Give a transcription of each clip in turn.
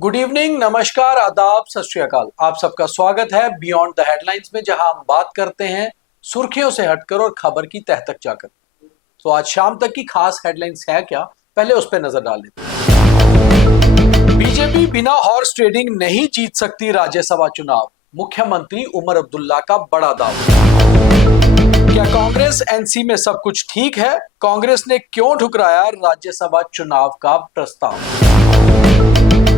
Good evening, नमस्कार, आदाब, सत श्री अकाल। आप सबका स्वागत है बियॉन्ड द हेडलाइंस में, जहां हम बात करते हैं सुर्खियों से हटकर और खबर की तह तक जाकर। तो आज शाम तक की खास हेडलाइंस है क्या, पहले उस पर नजर डाल लेते हैं। बीजेपी बिना हॉर्स ट्रेडिंग नहीं जीत सकती राज्यसभा चुनाव, मुख्यमंत्री उमर अब्दुल्ला का बड़ा दावा। क्या कांग्रेस एनसी में सब कुछ ठीक है? कांग्रेस ने क्यों ठुकराया राज्यसभा चुनाव का प्रस्ताव?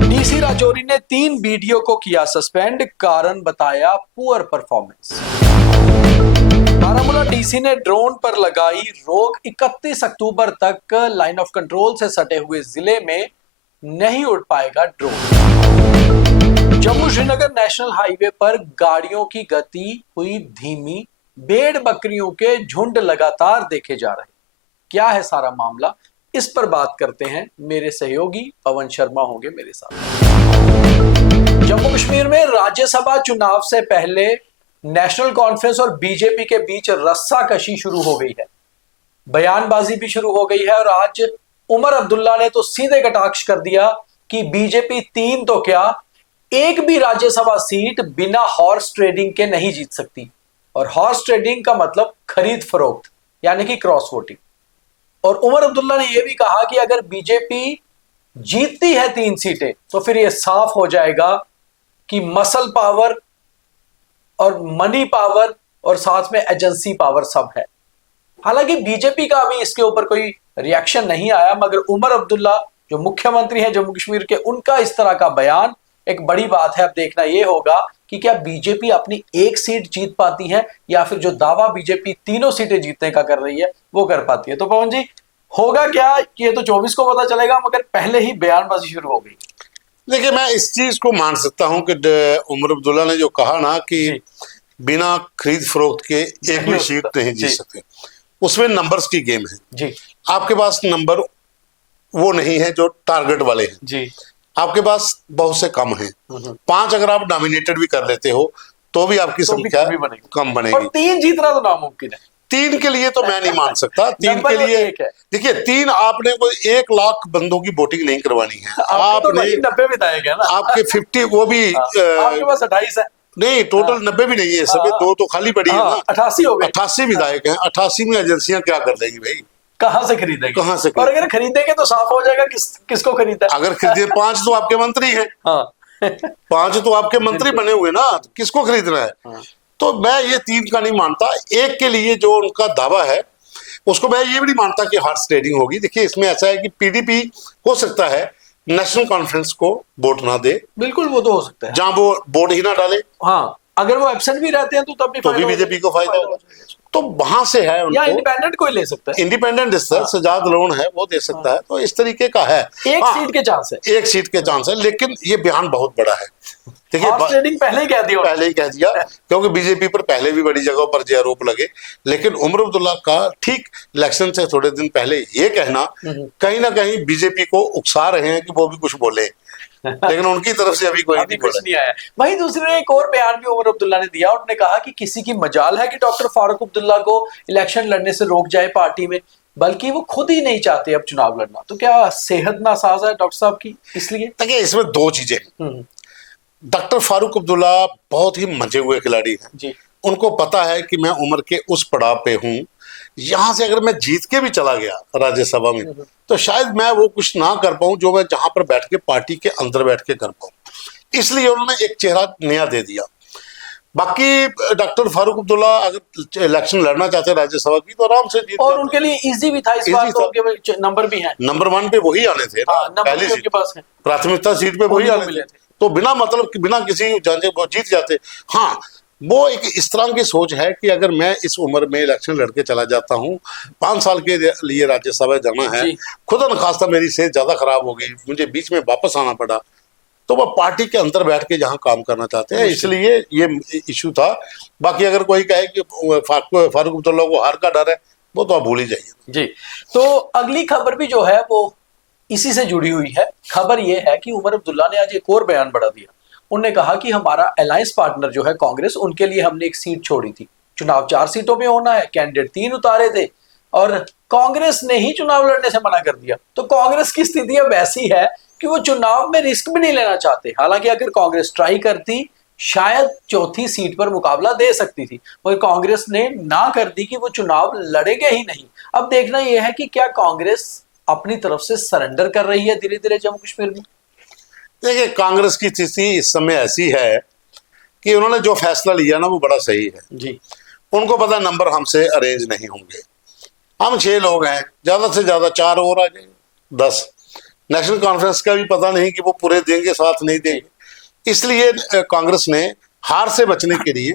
डीसी राजौरी ने 3 वीडियो को किया सस्पेंड, कारण बताया पुअर परफॉर्मेंस। बारामूला डीसी ने ड्रोन पर लगाई रोक, 31 अक्टूबर तक लाइन ऑफ कंट्रोल से सटे हुए जिले में नहीं उड़ पाएगा drone. Jammu Srinagar national highway पर गाड़ियों की गति हुई धीमी, भेड़ बकरियों के झुंड लगातार देखे जा रहे। क्या है सारा मामला, इस पर बात करते हैं। मेरे सहयोगी पवन शर्मा होंगे मेरे साथ। जम्मू कश्मीर में राज्यसभा चुनाव से पहले नेशनल कॉन्फ्रेंस और बीजेपी के बीच रस्साकशी शुरू हो गई है, बयानबाजी भी शुरू हो गई है। और आज उमर अब्दुल्ला ने तो सीधे कटाक्ष कर दिया कि बीजेपी 3 तो क्या, एक भी राज्यसभा सीट बिना हॉर्स ट्रेडिंग के नहीं जीत सकती। और हॉर्स ट्रेडिंग का मतलब खरीद फरोख्त, यानी कि क्रॉस वोटिंग। और उमर अब्दुल्ला ने यह भी कहा कि अगर बीजेपी जीतती है 3 सीटें तो फिर यह साफ हो जाएगा कि मसल पावर और मनी पावर और साथ में एजेंसी पावर सब है। हालांकि बीजेपी का अभी इसके ऊपर कोई रिएक्शन नहीं आया, मगर उमर अब्दुल्ला जो मुख्यमंत्री हैं जम्मू कश्मीर के, उनका इस तरह का बयान एक बड़ी बात है। अब देखना यह होगा कि क्या बीजेपी अपनी एक सीट जीत पाती है या फिर जो दावा बीजेपी 3 सीटें जीतने का कर रही है वो कर पाती है। तो पवन जी, होगा क्या, ये तो 24 को पता चलेगा, मगर पहले ही बयानबाजी शुरू हो गई। देखिए, मैं इस चीज को मान सकता हूं कि उमर अब्दुल्ला ने जो कहा ना कि बिना खरीद फरोख्त के एक भी सीट नहीं जीत सकते, उसमें नंबर्स की गेम है जी। आपके पास नंबर वो नहीं है जो टारगेट वाले हैं जी। आपके पास बहुत से कम हैं। 5 अगर आप नॉमिनेटेड भी कर लेते हो तो भी आपकी संख्या कम बनेगी। और 3 जीतना तो नामुमकिन है। 3 के लिए तो मैं नहीं मान सकता। 3 के लिए देखिए, 3 आपने कोई 1 लाख बंदों की वोटिंग नहीं करवानी है। आपने 90 बिताएगा ना, आपके 50 वो भी आपके पास 28 है। नहीं, टोटल 90 भी नहीं है, सभी 2 तो खाली पड़ी है ना। 88 हो गए। 88 विधायक हैं। 88 में एजेंसियां क्या कर देंगी भाई? कहां से खरीदेंगे? कहां से? और अगर खरीदेंगे तो साफ हो जाएगा किसको खरीदा है। अगर खरीदे 5 तो आपके मंत्री हैं। 5 तो आपके मंत्री बने हुए ना, किसको खरीदना है? तो मैं ये 3 का नहीं मानता। एक के लिए जो उनका दावा है उसको मैं ये भी नहीं मानता कि हॉर्स ट्रेडिंग होगी। देखिए, इसमें ऐसा है कि पीडीपी हो सकता है नेशनल कॉन्फ्रेंस को वोट ना दे। बिल्कुल, वो तो हो सकता है, जहां वो वोट ही ना डाले। हाँ, अगर वो एब्सेंट भी रहते हैं तो तब भी बीजेपी को फायदा होगा। तो वहां से है उनको, या इंडिपेंडेंट कोई ले सकता है। इंडिपेंडेंट सजाद लोन है, वो दे सकता है। तो इस तरीके का है। एक सीट के चांस है, 1 सीट के चांस है। लेकिन ये बयान बहुत बड़ा है। देखिए, पहले ही कह दिया क्योंकि बीजेपी पर पहले भी बड़ी जगहों पर जो आरोप लगे। लेकिन उमर अब्दुल्ला का ठीक इलेक्शन से थोड़े दिन पहले ये कहना कहीं ना कहीं बीजेपी को उकसा रहे हैं कि वो भी कुछ बोले, लेकिन उनकी तरफ से अभी कोई कुछ नहीं आया। वहीं दूसरे एक और बयान भी उमर अब्दुल्ला ने दिया। उन्होंने कहा कि किसी की मजाल है कि डॉक्टर फारूक अब्दुल्ला को इलेक्शन लड़ने से रोक जाए पार्टी में, बल्कि वो खुद ही नहीं चाहते अब चुनाव लड़ना। तो क्या सेहत नासाज है डॉक्टर साहब की? इसलिए देखिए, इसमें 2 चीजें। डॉक्टर फारूक अब्दुल्ला बहुत ही मंजे हुए खिलाड़ी हैं जी। उनको पता है कि मैं उम्र के उस पड़ाव पे हूं, यहां से अगर मैं जीत के भी चला गया राज्यसभा में तो शायद मैं वो कुछ ना कर पाऊं जो मैं जहां पर बैठ के पार्टी के अंदर बैठ के कर पाऊं। इसलिए उन्होंने एक चेहरा नया दे दिया। बाकी डॉक्टर फारूक अब्दुल्ला अगर इलेक्शन लड़ना चाहते राज्यसभा की तो आराम से जीत, और उनके लिए इजी भी था इस बार, तो उनके नंबर भी हैं। नंबर 1 पे वही आने थे, पहली सीट प्राथमिकता सीट पे वही आने थे। तो बिना मतलब बिना किसी जांचे वो जीत जाते। हाँ, वो एक इस तरह की सोच है कि अगर मैं इस उम्र में इलेक्शन लड़के चला जाता हूँ, 5 साल के लिए राज्यसभा जाना है, खुदा न खास्ता मेरी सेहत ज्यादा खराब हो गई, मुझे बीच में वापस आना पड़ा, तो वह पार्टी के अंदर बैठ के जहाँ काम करना चाहते हैं, इसलिए ये इशू था। बाकी अगर कोई कहे कि फारूक अब्दुल्ला को हार का डर है, वो तो आप भूल ही जाइए जी। तो अगली खबर भी जो है वो इसी से जुड़ी हुई है। खबर ये है कि उमर अब्दुल्ला ने आज एक और बयान बढ़ा दिया। उन्होंने कहा कि हमारा अलायंस पार्टनर जो है कांग्रेस, उनके लिए हमने एक सीट छोड़ी थी। चुनाव 4 सीटों पे होना है, कैंडिडेट 3 उतारे थे और कांग्रेस ने ही चुनाव लड़ने से मना कर दिया। तो कांग्रेस की स्थिति अब ऐसी है कि वो चुनाव में रिस्क भी नहीं लेना चाहते। हालांकि अगर कांग्रेस ट्राई करती शायद चौथी सीट पर मुकाबला दे सकती थी, मगर कांग्रेस ने ना कर दी कि वो चुनाव लड़ेंगे ही नहीं। अब देखना यह है कि क्या कांग्रेस अपनी तरफ से सरेंडर कर रही है धीरे धीरे जम्मू कश्मीर में। देखिए, कांग्रेस की स्थिति इस समय ऐसी है कि उन्होंने जो फैसला लिया ना वो बड़ा सही है जी। उनको पता नंबर हमसे अरेंज नहीं होंगे, हम 6 लोग हैं, ज्यादा से ज्यादा 4 और आ जाएंगे, 10। नेशनल कॉन्फ्रेंस का भी पता नहीं कि वो पूरे देंगे, साथ नहीं देंगे। इसलिए कांग्रेस ने हार से बचने के लिए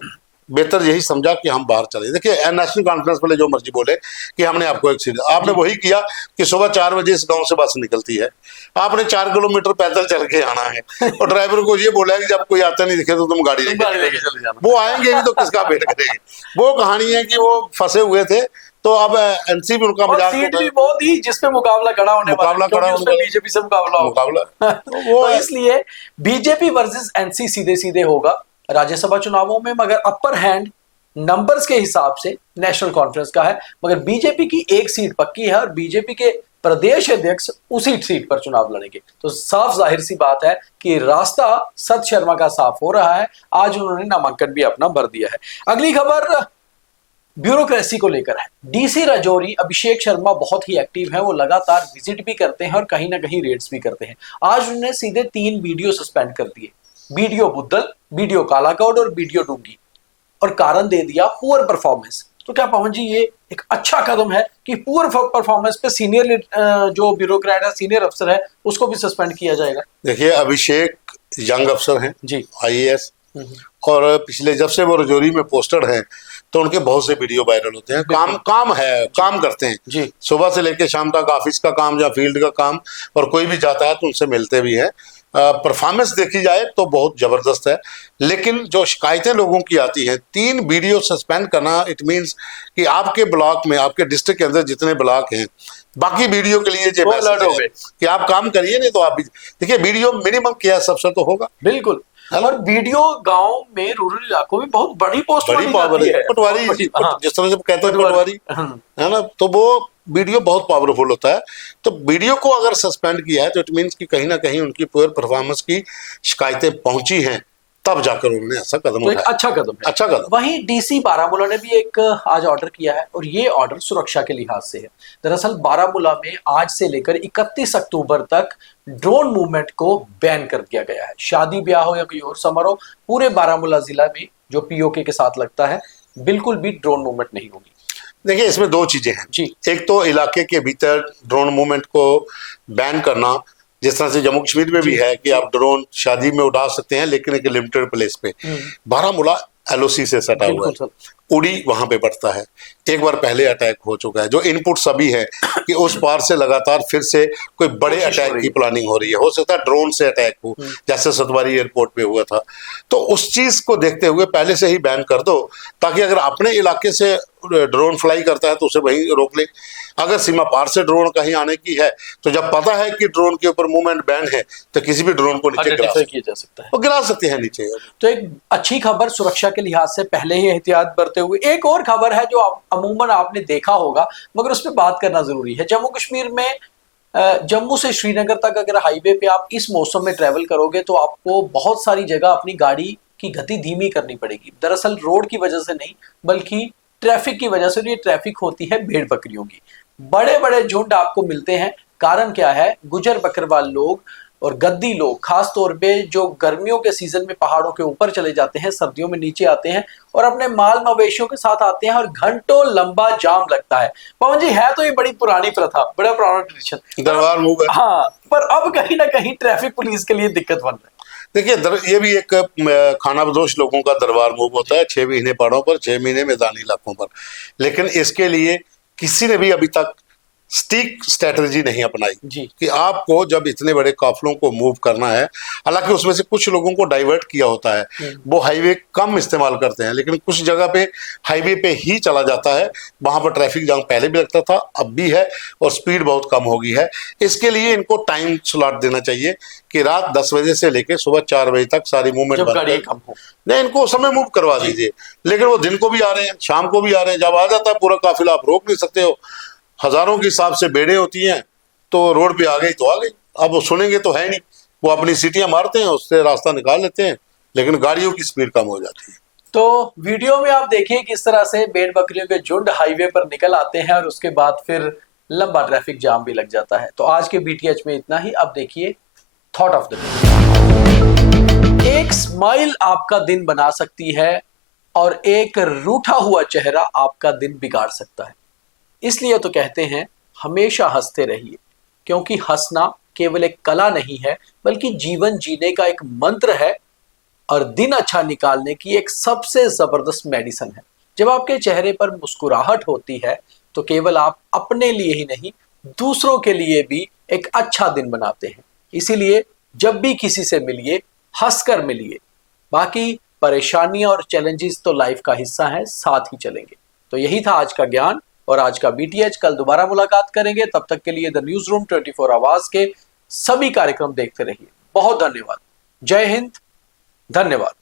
बेहतर यही समझा कि हम बाहर चले। देखिए, नेशनल कॉन्फ्रेंस वाले जो मर्जी बोले कि हमने आपको एक सीट, आपने वही किया कि सुबह 4 बजे इस गांव से बस निकलती है, आपने 4 किलोमीटर पैदल चल के आना है और ड्राइवर को ये बोला है कि जब कोई आता नहीं दिखे तो तुम गाड़ी लेके चले जाना। वो आएंगे भी तो किसका वेट करेंगे। वो कहानी है कि वो फंसे हुए थे, तो अब एनसी भी उनका मजाक, सीट भी वो थी जिसपे मुकाबला खड़ा होने बीजेपी से मुकाबला वो इसलिए बीजेपी वर्सेस एनसी सीधे सीधे होगा राज्यसभा चुनावों में, मगर अपर हैंड नंबर्स के हिसाब से नेशनल कॉन्फ्रेंस का है। मगर बीजेपी की एक सीट पक्की है और बीजेपी के प्रदेश अध्यक्ष उसी सीट पर चुनाव लड़ेंगे। तो साफ जाहिर सी बात है कि रास्ता सत शर्मा का साफ हो रहा है। आज उन्होंने नामांकन भी अपना भर दिया है। अगली खबर ब्यूरोक्रेसी को लेकर है। डीसी राजौरी अभिषेक शर्मा बहुत ही एक्टिव हैं, वो लगातार विजिट भी करते हैं और कहीं ना कहीं रेड्स भी करते हैं। आज उन्होंने सीधे 3 वीडियो सस्पेंड कर दिए, वीडियो बुद्धल, वीडियो कालाकौड और वीडियो डूंगी, और कारण दे दिया पुअर परफॉर्मेंस। तो क्या पवन जी ये एक अच्छा कदम है कि पुअर परफॉर्मेंस पे सीनियर जो ब्यूरोक्रेट है, सीनियर अफसर है, उसको भी सस्पेंड किया जाएगा? देखिए, अभिषेक यंग अफसर हैं जी, IAS, और पिछले जब से वो राजौरी में पोस्टेड हैं तो उनके बहुत से वीडियो वायरल होते हैं। काम है, काम करते हैं जी, सुबह से लेकर शाम तक ऑफिस का काम या फील्ड का काम, और कोई भी जाता है तो उनसे मिलते भी हैं। परफॉर्मेंस देखी जाए तो बहुत जबरदस्त है। लेकिन जो शिकायतें लोगों की आती हैं, 3 वीडियो सस्पेंड करना, इट मींस कि आपके ब्लॉक में, आपके डिस्ट्रिक्ट के अंदर जितने ब्लॉक हैं, बाकी वीडियो के लिए जो मैसेज है कि आप काम करिए, नहीं तो आप भी देखिए वीडियो मिनिमम किया सबसे तो होगा। बिल्कुल। और वीडियो गांव में, रूरल इलाकों में बहुत बड़ी पोस्ट है, पटवारी, जिस तरह से कहते हैं पटवारी, है ना, तो वो वीडियो बहुत पावरफुल होता है। तो वीडियो को अगर सस्पेंड किया है तो इट मींस कि कहीं ना कहीं उनकी पुअर परफॉर्मेंस की शिकायतें पहुंची हैं, तब जाकर उन्होंने ऐसा कदम उठाया। अच्छा कदम है, अच्छा कदम। वहीं डीसी बारामूला ने भी एक आज ऑर्डर किया है, और ये ऑर्डर सुरक्षा के लिहाज से है। दरअसल बारामूला में आज से लेकर 31 अक्टूबर तक ड्रोन मूवमेंट को बैन कर दिया गया है। शादी ब्याह हो या कोई और समारोह, पूरे बारामूला जिला में जो पीओके के साथ लगता है, बिल्कुल भी ड्रोन मूवमेंट नहीं होगी। देखिए, इसमें 2 चीजें हैं जी। एक तो इलाके के भीतर ड्रोन मूवमेंट को बैन करना, जिस तरह से जम्मू कश्मीर में भी है कि आप ड्रोन शादी में उड़ा सकते हैं लेकिन एक लिमिटेड प्लेस पे। बारामूला LOC से सटा हुआ है, उड़ी वहां पे पड़ता है। एक बार पहले अटैक हो चुका है, जो इनपुट सभी है कि उस पार से लगातार फिर से कोई बड़े अटैक की प्लानिंग हो रही है। हो सकता है ड्रोन से अटैक हो, जैसे सतवारी एयरपोर्ट पे हुआ था। तो उस चीज को देखते हुए पहले से ही बैन कर दो, ताकि अगर अपने इलाके से ड्रोन फ्लाई करता है तो उसे वहीं रोक ले। अगर सीमा पार से ड्रोन कहीं आने की है तो जब पता है कि ड्रोन के ऊपर मूवमेंट बैन है तो किसी भी ड्रोन को नीचे किया जा सकता है, वो गिरा सकते हैं नीचे। तो एक अच्छी खबर, सुरक्षा के लिहाज से पहले ही एहतियात बरते हुए। एक और खबर है जो अमूमन आपने देखा होगा, मगर उस पर बात करना जरूरी है। जम्मू कश्मीर में जम्मू से श्रीनगर तक अगर हाईवे पे आप इस मौसम में ट्रेवल करोगे तो आपको बहुत सारी जगह अपनी गाड़ी की गति धीमी करनी पड़ेगी। दरअसल रोड की वजह से नहीं, बल्कि ट्रैफिक की वजह से। ये ट्रैफिक होती है भेड़ बकरियों की, बड़े बड़े झुंड आपको मिलते हैं। कारण क्या है? गुजर बकरवाल लोग और गद्दी लोग, खास तौर पे जो गर्मियों के सीजन में पहाड़ों के ऊपर चले जाते हैं, सर्दियों में नीचे आते हैं और अपने माल मवेशियों के साथ आते हैं, और घंटों लंबा जाम लगता है। पवन जी, है तो ये बड़ी पुरानी प्रथा, बड़ा पुराना ट्रेडिशन, दरबार मूव है। हाँ, पर अब कहीं ना कहीं ट्रैफिक पुलिस के लिए दिक्कत बन रहा है। देखिए, ये भी एक खानाबदोश लोगों का दरबार मूव होता है, 6 महीने पहाड़ों पर, 6 महीने मैदानी इलाकों पर। लेकिन इसके लिए किसी ने भी अभी तक स्टिक स्ट्रेटजी नहीं अपनाई जी, कि आपको जब इतने बड़े काफिलों को मूव करना है। हालांकि उसमें से कुछ लोगों को डाइवर्ट किया होता है, वो हाईवे कम इस्तेमाल करते हैं, लेकिन कुछ जगह पे हाईवे पे ही चला जाता है। वहां पर ट्रैफिक जाम पहले भी लगता था, अब भी है, और स्पीड बहुत कम हो गई है। इसके लिए इनको टाइम स्लॉट देना चाहिए कि रात 10 बजे से लेकर सुबह 4 बजे तक सारी मूवमेंट कम हो। नहीं, इनको समय मूव करवा दीजिए। लेकिन वो दिन को भी आ रहे हैं, शाम को भी आ रहे हैं। जब आ जाता है पूरा काफिला, आप रोक नहीं सकते हो। हजारों के हिसाब से बेड़े होती हैं, तो रोड पे आ गई तो आ गई। अब वो सुनेंगे तो है नहीं, वो अपनी सीटियां मारते हैं, उससे रास्ता निकाल लेते हैं, लेकिन गाड़ियों की स्पीड कम हो जाती है। तो वीडियो में आप देखिए किस तरह से भेड़ बकरियों के झुंड हाईवे पर निकल आते हैं और उसके बाद फिर लंबा ट्रैफिक जाम भी लग जाता है। तो आज के बीटीएच में इतना ही। अब देखिए थॉट ऑफ द डे। एक स्माइल आपका दिन बना सकती है और एक रूठा हुआ चेहरा आपका दिन बिगाड़ सकता है। इसलिए तो कहते हैं हमेशा हंसते रहिए, क्योंकि हंसना केवल एक कला नहीं है बल्कि जीवन जीने का एक मंत्र है और दिन अच्छा निकालने की एक सबसे जबरदस्त मेडिसिन है। जब आपके चेहरे पर मुस्कुराहट होती है तो केवल आप अपने लिए ही नहीं, दूसरों के लिए भी एक अच्छा दिन बनाते हैं। इसीलिए जब भी किसी से मिलिए, हंसकर मिलिए। बाकी परेशानियां और चैलेंजेस तो लाइफ का हिस्सा हैं, साथ ही चलेंगे। तो यही था आज का ज्ञान और आज का बीटीएच। कल दोबारा मुलाकात करेंगे, तब तक के लिए द न्यूज रूम 24 आवाज के सभी कार्यक्रम देखते रहिए। बहुत धन्यवाद। जय हिंद। धन्यवाद।